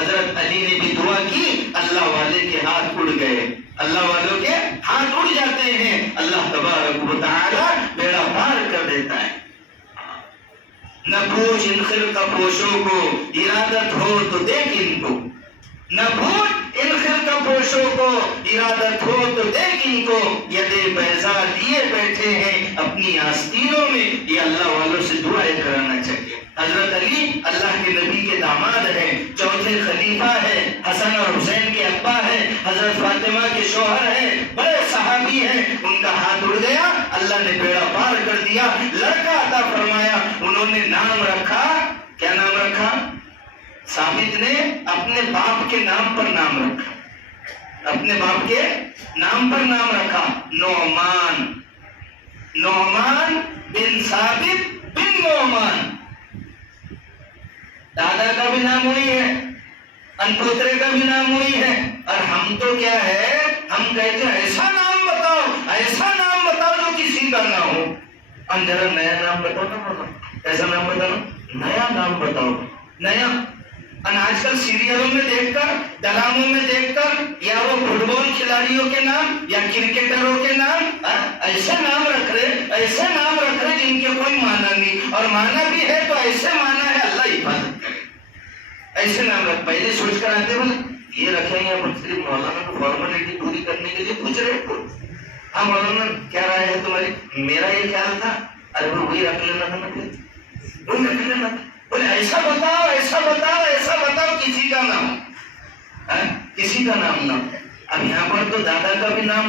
حضرت علی نے بھی دعا کی، اللہ والے کے ہاتھ اڑ گئے، اللہ والوں کے ہاتھ اڑ جاتے ہیں، اللہ تبارک و تعالی بیڑا پار کر دیتا ہے۔ نہ پوچھ ان خرقہ پوشوں کو، ارادت ہو تو دیکھ ان کو، نہ پوچھ ان خرقہ پوشوں کو، ارادت ہو تو دیکھ ان کو، یدے بیضا لیے بیٹھے ہیں اپنی آستینوں میں۔ یہ اللہ والوں سے دعائیں کرانا چاہیے۔ حضرت علی اللہ کے نبی کے داماد ہیں، چوتھے خلیفہ ہیں، حسن اور حسین کے ابا ہیں، حضرت فاطمہ کے شوہر ہیں، بڑے صحابی ہیں، ان کا ہاتھ اڑ گیا، اللہ نے بیڑا پار کر دیا، لڑکا عطا فرمایا۔ انہوں نے نام رکھا، کیا نام رکھا؟ ثابت نے اپنے باپ کے نام پر نام رکھا، اپنے باپ کے نام پر نام رکھا، نعمان، نعمان بن ثابت بن نعمان۔ دادا کا بھی نام وہی ہے، انپوترے کا بھی نام وہی ہے، اور ہم تو کیا ہے، ہم کہتے ہیں ایسا نام بتاؤ، ایسا نام بتاؤ جو کسی کا نہ ہو۔ ذرا نیا نام بتاؤ نا، ایسا نام بتاؤ، نیا نام بتاؤ، نیا۔ آج کل سیریلوں میں دیکھ کر، ڈراموں میں دیکھ کر، یا وہ فٹ بال کھلاڑیوں کے نام یا کرکٹروں کے نام، ایسے نام رکھ رہے، ایسے نام رکھ رہے جن کے کوئی معنی نہیں، اور معنی بھی ہے تو ایسے معنی ہے اللہ حفاظت کرے، ایسے نام رکھ۔ پہلے سوچ کر آتے بولے یہ رکھیں گے، ہم صرف مولانا کو فارمیلٹی پوری کرنے کے لیے پوچھ رہے ہیں۔ ہاں مولانا کیا رائے ہے تمہاری؟ میرا یہ خیال تھا، ارے وہی رکھ لینا تھا نا، پھر وہی رکھ لینا تھا۔ بولے ایسا بتاؤ، ایسا بتاؤ، ایسا بتاؤ کسی کا نام، کسی کا نام نہ۔ اب یہاں پر تو دادا کا بھی نام